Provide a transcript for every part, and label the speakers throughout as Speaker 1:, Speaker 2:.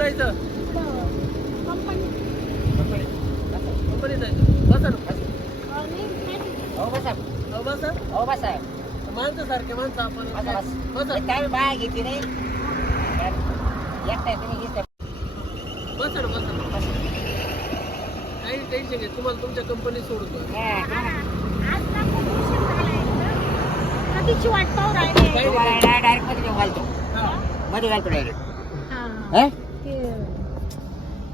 Speaker 1: जायचं? कंपनी
Speaker 2: जायचं. बसा
Speaker 1: ना. बसा.
Speaker 2: माणसं सारखे माणसं आपण.
Speaker 1: काय बाय घेते रे.
Speaker 2: बसा ना बसा काही टेन्शन नाही. तुम्हाला तुमच्या कंपनी सोडतो
Speaker 1: डायरेक्टमध्ये घालतो. डायरेक्ट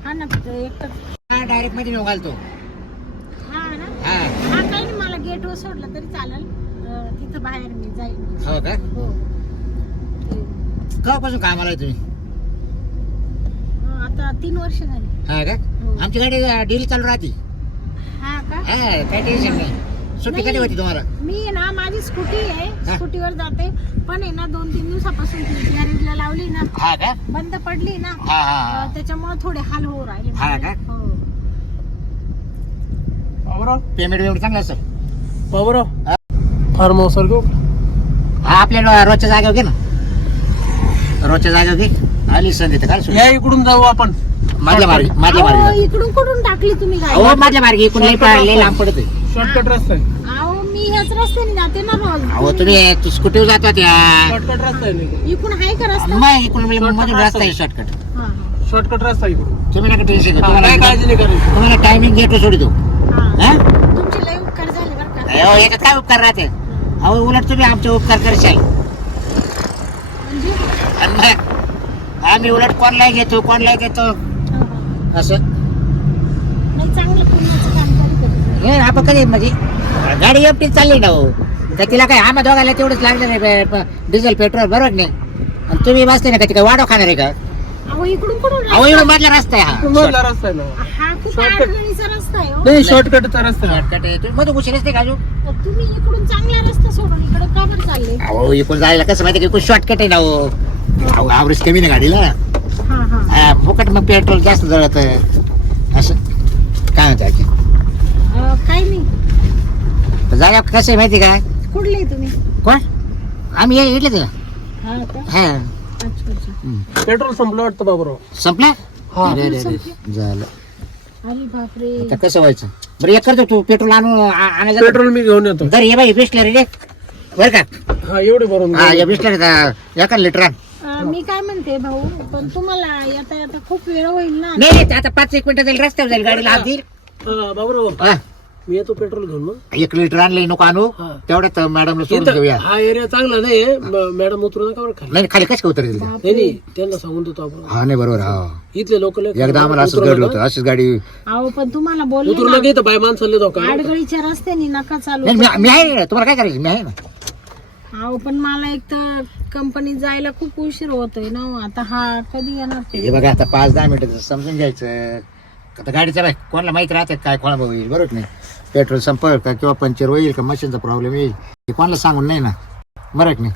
Speaker 3: हा,
Speaker 1: हा
Speaker 3: हा ना ते एक तर
Speaker 1: डायरेक्टमध्ये घेऊन घालतो
Speaker 3: हा ना?
Speaker 1: हा.
Speaker 3: हा काही नाही मला गेटवर सोडलं तरी चालेल. अं, तिथं बाहेर मी जाईल
Speaker 1: हो का?
Speaker 3: हो. ते,
Speaker 1: केव्हापासून कामाला आहे तुम्ही?
Speaker 3: अं, आता तीन वर्ष झाली.
Speaker 1: हा का?
Speaker 3: हो.
Speaker 1: आमची गाडी डील चालू राहते.
Speaker 3: हा का?
Speaker 1: हा काही टेन्शन नाही. सुट्टी
Speaker 3: नाही.
Speaker 1: कधी होती तुम्हाला?
Speaker 3: मी ना माझी स्कूटी आहे.
Speaker 1: हा.
Speaker 3: स्कूटीवर जाते. पण आहे ना दोन तीन दिवसापासून ती गॅरेजला लावली ना
Speaker 1: हा का?
Speaker 3: बंद पडली ना
Speaker 1: हा हा हा.
Speaker 3: त्याच्यामुळे थोडे हाल होऊ राहिले.
Speaker 1: हा. का?
Speaker 3: हो.
Speaker 1: पेमेंट वेमेंट चांगलं असेल.
Speaker 2: बाबूराव
Speaker 1: हा.
Speaker 2: फार्म हाऊस घेऊ.
Speaker 1: हा आपल्या रोजच्या जागेवर घे ना. रोजच्या जागेवर घे. आली संधी तर काय
Speaker 2: या इकडून जाऊ आपण.
Speaker 1: मधल्या मार्गी
Speaker 3: अहो,
Speaker 1: मार्गी
Speaker 3: इकडून कुठून टाकली तुम्ही
Speaker 1: अहो मधल्या मार्गी. इकडून लई पा- लई लांब पडत आहे.
Speaker 2: शॉर्टकट रस्ता आहे.
Speaker 3: अहो मी ह्याच रस्त्याने जाते ना रोज
Speaker 1: अहो तुम्ही स्कूटीवर जातो त्या.
Speaker 2: शॉर्टकट रस्ता आहे इकडून.
Speaker 3: इकडून आहे का रस्ता?
Speaker 1: मग इकडून मधून रस्ता आहे शॉर्टकट
Speaker 3: हा.
Speaker 2: शॉर्टकट रस्ता आहे इकडून.
Speaker 1: तुम्ही नका टेन्शन घेऊ.
Speaker 2: हा, काय
Speaker 1: तुम्हाला
Speaker 2: काळजी नाही करायची.
Speaker 1: तुम्हाला टायमिंग घेतो सोडितो
Speaker 3: हा.
Speaker 1: हा?
Speaker 3: तुमचे लय उपकार झाले बरं का.
Speaker 1: अहो याच्यात काय उपकार राहते? अहो उलट तुम्ही आमचे उपकार करशाल.
Speaker 3: म्हणजे?
Speaker 1: आणि मग आम्ही उलट कोणलाही घेतो कोणलाही घेतो
Speaker 3: हा, हा.
Speaker 1: असं.
Speaker 3: नाही चांगलं पुण्याचं काम करत होते.
Speaker 1: हे आपण कधी म्हणजे गाडी एकटीच चालली ना हो. तर तिला काय आम्हा दोघाला तेवढंच लागलं नाही पे- प- डिझेल पेट्रोल बरोबर नाही? आणि तुम्ही बसते ना का ती काय वाढव खाणार आहे का?
Speaker 3: अहो इकडून कुठून
Speaker 1: अहो एवढं मधला रस्ता आहे
Speaker 2: मधला रस्ता आहे ना.
Speaker 3: हा खूप
Speaker 2: Shortcut.
Speaker 3: अडचणीचा रस्ता आहे हो.
Speaker 2: नाही शॉर्टकटचा रस्ता आहे.
Speaker 1: शॉर्टकट आहे. तुम्ही मधून उशीरच नाही का अजून?
Speaker 3: तर तुम्ही इकडून चांगला रस्ता सोडून इकडे का बरं चालले?
Speaker 1: अहो इकडून जायला कसं माहिती का? इकडून शॉर्टकट आहे ना हो. अहो आवरेज कमी ना गाडीला.
Speaker 3: हा हा.
Speaker 1: हा फुकट मग पेट्रोल जास्त जळत. असं. काय म्हणते आणखी?
Speaker 3: अं, काही नाही
Speaker 1: तर जागा कसं आहे माहिती का
Speaker 3: कुठले तुम्ही?
Speaker 1: कोण? आम्ही
Speaker 3: हा का?
Speaker 1: हा.
Speaker 3: अच्छा अच्छा.
Speaker 1: हम्म.
Speaker 2: पेट्रोल संपलं वाटतं बाबूराव
Speaker 1: संपला?
Speaker 2: हा.
Speaker 1: अरे अरे अरे. झालं.
Speaker 3: अरे बापरे.
Speaker 1: आता कसं व्हायचं? बरं एक करतो तू. पेट्रोल आणून आ- आणायला जातो.
Speaker 2: पेट्रोल मी घेऊन येतो.
Speaker 1: दर ये बाई बिस्लरी रे बरं का?
Speaker 2: हा एवढे भरून
Speaker 1: हा या बिस्लरी एका लिटर आण.
Speaker 3: अं, मी काय म्हणते भाऊ पण तुम्हाला येता येता खूप वेळ होईल ना.
Speaker 1: नाही नाही, आता पाच एक मिनिटं जाईल रस्त्यावर जाईल गाडीला हात देईल
Speaker 2: हा, बाबूराव
Speaker 1: हा,
Speaker 2: मी येतो पेट्रोल घेऊन मग.
Speaker 1: एक लिटर आणले नको आणू.
Speaker 2: हा.
Speaker 1: तेवढ्यात मॅडमला सोडून
Speaker 2: इथं-
Speaker 1: घेऊया.
Speaker 2: हा एरिया चांगला नाही म- मॅडम उतरू नका बरं खाली.
Speaker 1: नाही खाली कसं उतर दिली
Speaker 2: नाही नाही त्यांना सांगून देतो आपण.
Speaker 1: हा नाही बरोबर हा.
Speaker 2: इथले लोक
Speaker 1: एकदा आम्हाला असंच घडलं होतं. अशीच गाडी
Speaker 3: अहो पण तुम्हाला
Speaker 2: उतरू
Speaker 3: बोलले
Speaker 2: नका इथं बाय माणसाला जाऊ का
Speaker 3: आडगळीच्या रस्त्याने नका चालू
Speaker 1: नाही मी- मी आहे. ना तुम्हाला काय करायचं? मी आहे ना.
Speaker 3: अहो पण मला एक तर कंपनीत जायला खूप उशीर होतोय ना हो. आता हा कधी येणार? ते?
Speaker 1: हे बघा आता पाच दहा मिनिटं समजून घ्यायचं. आता गाडीचा बाय कोणाला माहीत राहते काय कोणाला होईल बरोबर नाही? पेट्रोल संपल का किंवा पंक्चर होईल का मशीनचा प्रॉब्लेम येईल हे कोणाला सांगून नाही ना? बरं की नाही?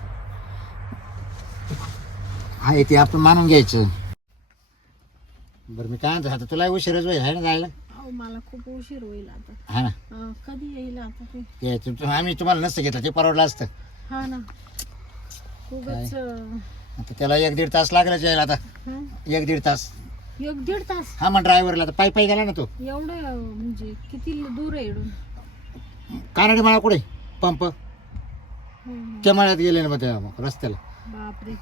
Speaker 1: हा ते आपण मानून घ्यायचं. बरं मी काय म्हणतो आता तुला उशीरच होईल आहे ना जायला?
Speaker 3: अहो मला खूप उशीर होईल आता.
Speaker 1: हा ना?
Speaker 3: अं, कधी येईल आता ते?
Speaker 1: ते तुम- आम्ही तुम्हाला नसतं घेतलं ते परवडलं असतं.
Speaker 3: हा ना. खूपच अं,
Speaker 1: आता त्याला एक दीड तास लागलाच यायला आता.
Speaker 3: हं?
Speaker 1: एक दीड तास.
Speaker 3: एक दीड तास.
Speaker 1: हा मग ड्रायव्हरला तर पायी पायी गेला ना तो.
Speaker 3: एवढं म्हणजे किती दूर आहे इकडून
Speaker 1: कानडी मला कुठे? पंप.
Speaker 3: हं.
Speaker 1: त्या मळ्यात गेले ना मग त्या मग रस्त्याला.
Speaker 3: बापरे.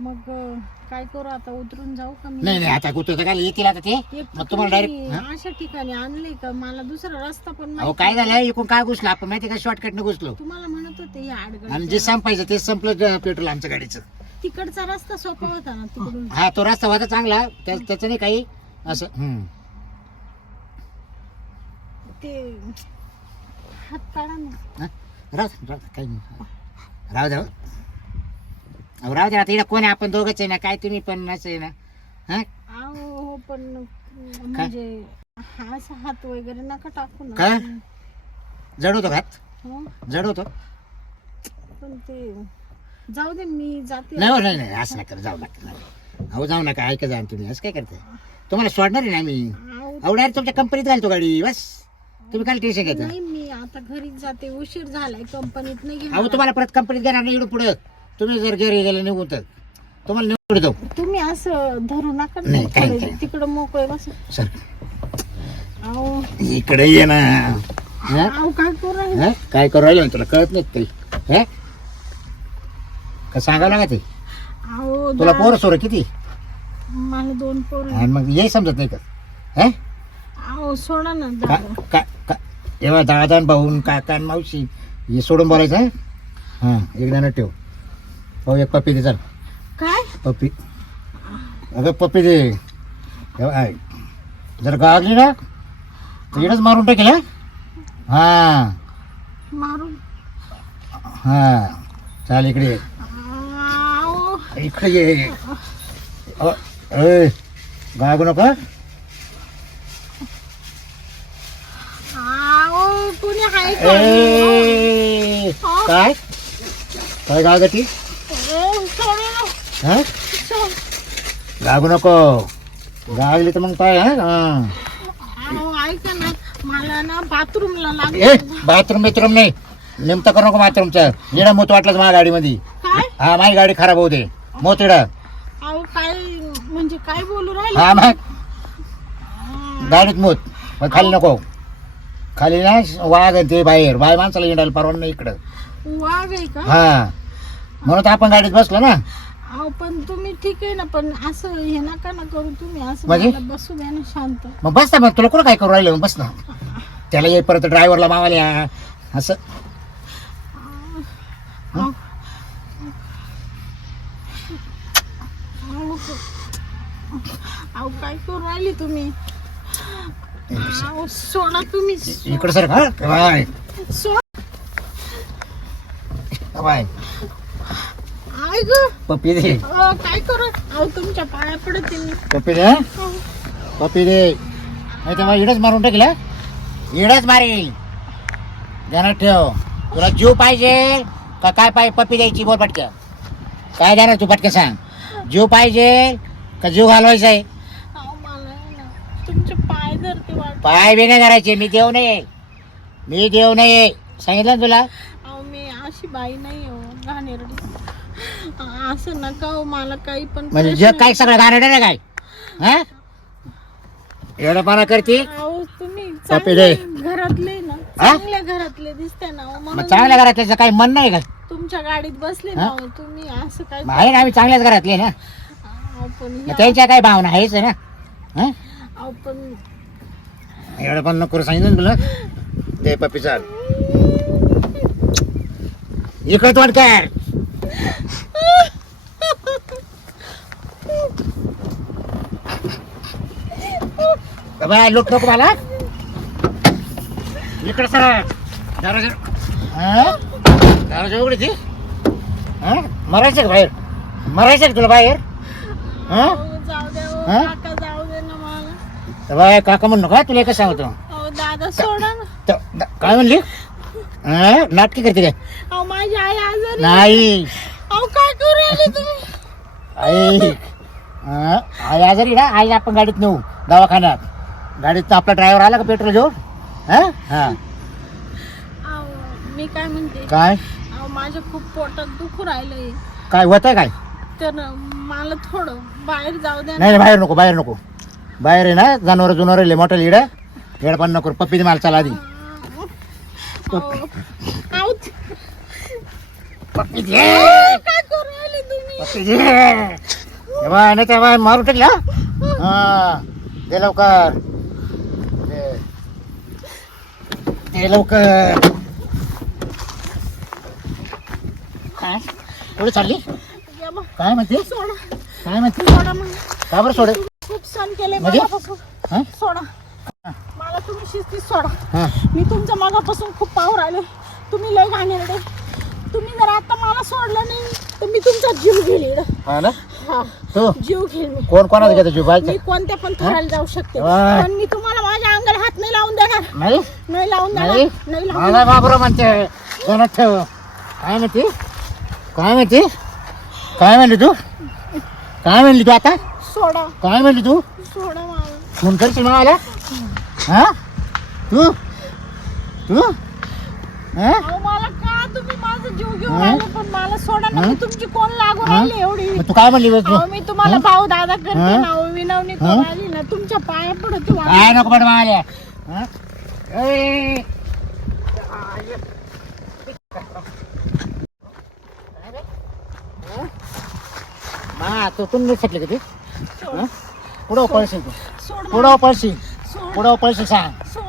Speaker 3: मग अं, काय करू आता? उतरून जाऊ का मी?
Speaker 1: नाही नाही आता कुठं काय येतील आता ते.
Speaker 3: एक तर
Speaker 1: मग तुम्हाला
Speaker 3: तुम्ही
Speaker 1: डायरेक्ट
Speaker 3: अशा ठिकाणी आणले का? मला दुसरा रस्ता पण
Speaker 1: अहो
Speaker 3: माहीत
Speaker 1: काय. झालं इकडून काय घुसलं? आपण माहिती का? शॉर्टकट न घुसलो.
Speaker 3: तुम्हाला म्हणत होते हे
Speaker 1: आणि जे संपायचं ते संपलं पेट्रोल आमच्या गाडीचं.
Speaker 3: तिकडचा रस्ता सोपा होता ना तिकडून.
Speaker 1: हा तो रस्ता होता चांगला. त्या- त्याचं नाही काही असं. हम्म.
Speaker 3: ते हात काढा ना.
Speaker 1: हा? राहू दे, राहू दे, काही नाही. राहू द्या अहो राहू द्या आता इकडे कोण आहे? आपण दोघंच आहे ना. काय तुम्ही पण असं आहे ना. हा?
Speaker 3: अहो हो पण म्हणजे हा असा हात वगैरे नका टाकू ना.
Speaker 1: काय? जड होतो घात
Speaker 3: हो,
Speaker 1: जड होतो?
Speaker 3: पण ते जाऊ दे मी जाते.
Speaker 1: नाही हो, नाही नाही असं नका जाऊ नका नाही. अहो जाऊ नका ऐका जा तुम्ही असं काय करते तुम्हाला सोडणार आहे ना आम्ही?
Speaker 3: अहो,
Speaker 1: अहो डायरेक्ट तुमच्या कंपनीत घालतो गाडी बस. तुम्ही काय टेन्शन घेता.
Speaker 3: नाही मी आता घरीच जाते उशीर झालाय कंपनीत नाही
Speaker 1: अहो
Speaker 3: घेणार
Speaker 1: तुम्हाला परत कंपनीत घेणार नाही इकडं पुढं. तुम्ही जर घरी गेले निघून तर. तुम्हाला निवड देऊ.
Speaker 3: तुम्ही असं धरू नका ना
Speaker 1: नाही, काही नाही.
Speaker 3: तिकडं मोकळे बस.
Speaker 1: सर.
Speaker 3: अहो.
Speaker 1: इकडे ये ना. हा?
Speaker 3: अहो काय करू राहिले?
Speaker 1: हा? काय करू राहिलं? तुला कळत नाही काही? हा? का सांगावं लागत ते
Speaker 3: अहो
Speaker 1: तुला
Speaker 3: दा-
Speaker 1: पोरं सोरं किती?
Speaker 3: मला दोन पोर
Speaker 1: आणि मग हे समजत नाही का? हा?
Speaker 3: अहो सोडा ना
Speaker 1: का
Speaker 3: दादा
Speaker 1: का का? एव्हा दादा आणि भाऊन काका आणि मावशी हे सोडून बोलायचं हं? हां एकदा ठेव. हो एक पप्पी दे चल.
Speaker 3: काय?
Speaker 1: पप्पी. अगं पप्पी दे. आहे. जर गागली ना. तर इकडंच मारून टाकेल हा? हां.
Speaker 3: मारून.
Speaker 1: हां. चाल इकडे ये. इकडे ये. गागू नका
Speaker 3: अहो कोणी आहे का?
Speaker 1: ए काय? काय गागती
Speaker 3: अहो, सोडा ना.
Speaker 1: हा?
Speaker 3: सोड.
Speaker 1: गागू नको. गागली तर मग पाय हा? हां.
Speaker 3: अहो ऐका ना मला ना बाथरूमला
Speaker 1: ए
Speaker 3: लागलं
Speaker 1: बाथरूम बिथरूम नाही. नेमतं करू नको बाथरूमचं. निडा मोत वाटलं माझ्या गाडीमध्ये.
Speaker 3: काय?
Speaker 1: हा माझी गाडी खराब होते मोत इडं
Speaker 3: अहो काय म्हणजे काय बोलू राहिले?
Speaker 1: हा मग? गाडीत मोत. मग खाली नको. खाली ना वाघ ते बाहेर. बाय माणसाला येणार परवान नाही इकडं.
Speaker 3: वाघ आहे का?
Speaker 1: हा. म्हणून तर आपण गाडीत बसलो ना.
Speaker 3: अहो पण तुम्ही ठीक आहे ना पण असं हे नका ना करू तुम्ही. असं
Speaker 1: म्हणजे?
Speaker 3: मला बसू द्या ना शांत.
Speaker 1: मग बस ना मग तुला कुठं काय करू राहिलं? मग बस ना. त्याला ये परत ड्रायव्हरला मावाले असं
Speaker 3: अहो. अहो, अहो काय करू राहिली तुम्ही? अहो सोडा तुम्ही
Speaker 1: इकडं सर हा बाय.
Speaker 3: सोड.
Speaker 1: बाय.
Speaker 3: ऐक
Speaker 1: पप्पी दे.
Speaker 3: अहो, काय करू? अहो तुमच्या पाया पडते मी
Speaker 1: पप्पी दे हा? पप्पी दे. नाही तर मग इडच मारून टाकेल हा? इडच मारेल ध्यानात ठेव. तुला जीव पाहिजे का काय पाहिजे? पप्पी द्यायची बोल पटक्या काय देणार तू पटकन सांग. जीव पाहिजे का जीव घालवायचा आहे
Speaker 3: अहो मला आहे ना तुमचे पाय धरते वाट
Speaker 1: पाय बी नाही धरायचे मी देव नाही मी देव नाही सांगितलं ना तुला
Speaker 3: अहो मी अशी बाई नाही हो घाणेरडी असं नका हो मला काही पण
Speaker 1: म्हणजे जग काय सगळं गारड आहे काय हा एवढं पाना करते
Speaker 3: अहो तुम्ही. चांगल्या घरातले ना? चांगल्या घरातले दिसते ना हो.
Speaker 1: मग
Speaker 3: म्हणून
Speaker 1: चांगल्या घरात त्याचं काही मन नाही का
Speaker 3: तुमच्या गाडीत बसले? ना हो. तुम्ही असं काय
Speaker 1: मग आहे ना आम्ही चांगल्याच घरातले ना
Speaker 3: पण
Speaker 1: मग
Speaker 3: या-
Speaker 1: त्यांच्या काय भावना आहेच आहे ना हा?
Speaker 3: अहो, पण
Speaker 1: एवढं पण नको सांगितलं ना तुला. ते पप्पी चाल. इकडे तोड कर बाबा लुट नको मला? इकडे सर. हा? दरवाजा उघडी ती. हा? मरायचं का बाहेर? मरायचं का तुला बाहेर? हा?
Speaker 3: अहो, जाऊ हो,
Speaker 1: हा?
Speaker 3: काका जाऊ दे ना मला.
Speaker 1: तर बाय काका म्हणू नका तुला एकच सांगतो
Speaker 3: अहो दादा सोडा ना.
Speaker 1: त- द- काय म्हणली? हा? नाटकी करते काय?
Speaker 3: अहो माझी आई आजारी
Speaker 1: नाही.
Speaker 3: अहो काय करू राहिले तुम्ही?
Speaker 1: आई. हा? आई आजारी ना? आई आपण गाडीत नेऊ दवाखान्यात. गाडीत आपला ड्रायव्हर आला का पेट्रोल घेऊन? हा? हा.
Speaker 3: अहो मी काय म्हणते?
Speaker 1: काय?
Speaker 3: अहो माझ्या खूप पोटात दुखू राहिलंय.
Speaker 1: काय होत काय?
Speaker 3: तर मला थोडं बाहेर जाऊ द्या ना.
Speaker 1: नाही नाही, बाहेर नको बाहेर नको. बाहेर आहे ना जनावर जुनावर लय मोठं लिड. येड पण नको पप्पी दे मला चला आधी. पप्पी.
Speaker 3: काय करू राहिले तुम्ही?
Speaker 1: पप्पी हे बाय नाही मारू टाकला हा? दे लवकर. दे. दे लवकर. काय? कुठे चालली?
Speaker 3: या बा,
Speaker 1: काय म्हणते?
Speaker 3: सोडा.
Speaker 1: काय म्हणते
Speaker 3: सोडा मग.
Speaker 1: का बरं सोड?
Speaker 3: खूप सण केले
Speaker 1: म्हणजे?
Speaker 3: मगापासून.
Speaker 1: हा?
Speaker 3: सोडा. मला तुम्ही शिस्तीत सोडा.
Speaker 1: हा.
Speaker 3: मी तुमच्या मगापासून खूप पाहू राहिले तुम्ही लय घाणेरडे. तुम्ही जर आता मला सोडलं नाही तर मी तुमचा जीव घेईल इकडं.
Speaker 1: हा ना?
Speaker 3: हा.
Speaker 1: तू?
Speaker 3: जीव घेईल मी.
Speaker 1: कोण कोणाचं घेतो जीव?
Speaker 3: मी कोणत्या पण थराला जाऊ शकते.
Speaker 1: वा.
Speaker 3: पण मी तुम्हाला माझ्या अंगाला हात नाही लावून देणार.
Speaker 1: नाही?
Speaker 3: नाही लावून देणार.
Speaker 1: नाही?
Speaker 3: नाही लावून
Speaker 1: मला बाबरो म्हणते ठेव. काय म्हणते काय म्हणते काय म्हणली तू? काय म्हणली तू आता?
Speaker 3: सोडा.
Speaker 1: काय म्हणली तू?
Speaker 3: सोडा मला.
Speaker 1: फोन करशील मला हा? तू? तू? हा?
Speaker 3: अहो, मला का तुम्ही माझा जीव घेऊन? राहिले पण मला सोडा ना? मी तुमची कोण लागू? राहिली एवढी?
Speaker 1: मग तू काय म्हणली बस तू?
Speaker 3: अहो, मी तुम्हाला भाऊ दादा करते? ना अहो, विनवणी? करून राहिली ना तुमच्या पाया पडते
Speaker 1: काय नको पण मला हा? ए, तो तू नाही सटले का ते?
Speaker 3: सोड.
Speaker 1: हं? पुढं पळशील तू
Speaker 3: सोड
Speaker 1: पुढं
Speaker 3: मला.
Speaker 1: पळशील
Speaker 3: सोड.
Speaker 1: पुढं पळशील सांग.
Speaker 3: सोड.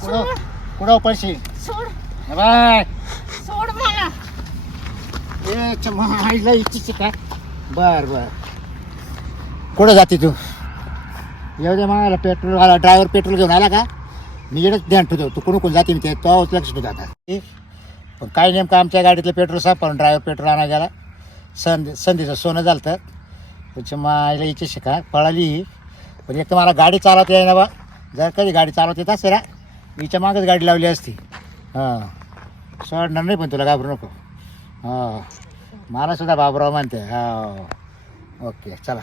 Speaker 1: पुढं
Speaker 3: सोड.
Speaker 1: पुढं पळशील
Speaker 3: सोड.
Speaker 1: हे बाय.
Speaker 3: सोड मला.
Speaker 1: ए चम्मा आईला इच्छित का? बर बर. कुठं जाते तू? येऊ दे मला पेट्रोल आला ड्रायव्हर पेट्रोल घेऊन आला का? मी येणंच ध्यान ठेवतो. तू कोण कोण जाते मी ते तो लक्ष ठेवतो आता. ए, पण काय नेमकं आमच्या गाडीतलं पेट्रोल सापडून ड्रायव्हर पेट्रोल आणायला गेला? संधी संधीचं सोनं झालं तर त्याच्या मायला इच्छा शिका पळाली ही. पण एक तर मला गाडी चालवता येईना बा. जर कधी गाडी चालवत येत असेल ना हिच्या मागच गाडी लावली असती. हां. सोडणार नाही पण तुला घाबरू नको. हां. मला सुद्धा बाबराव म्हणते हो. ओके चला.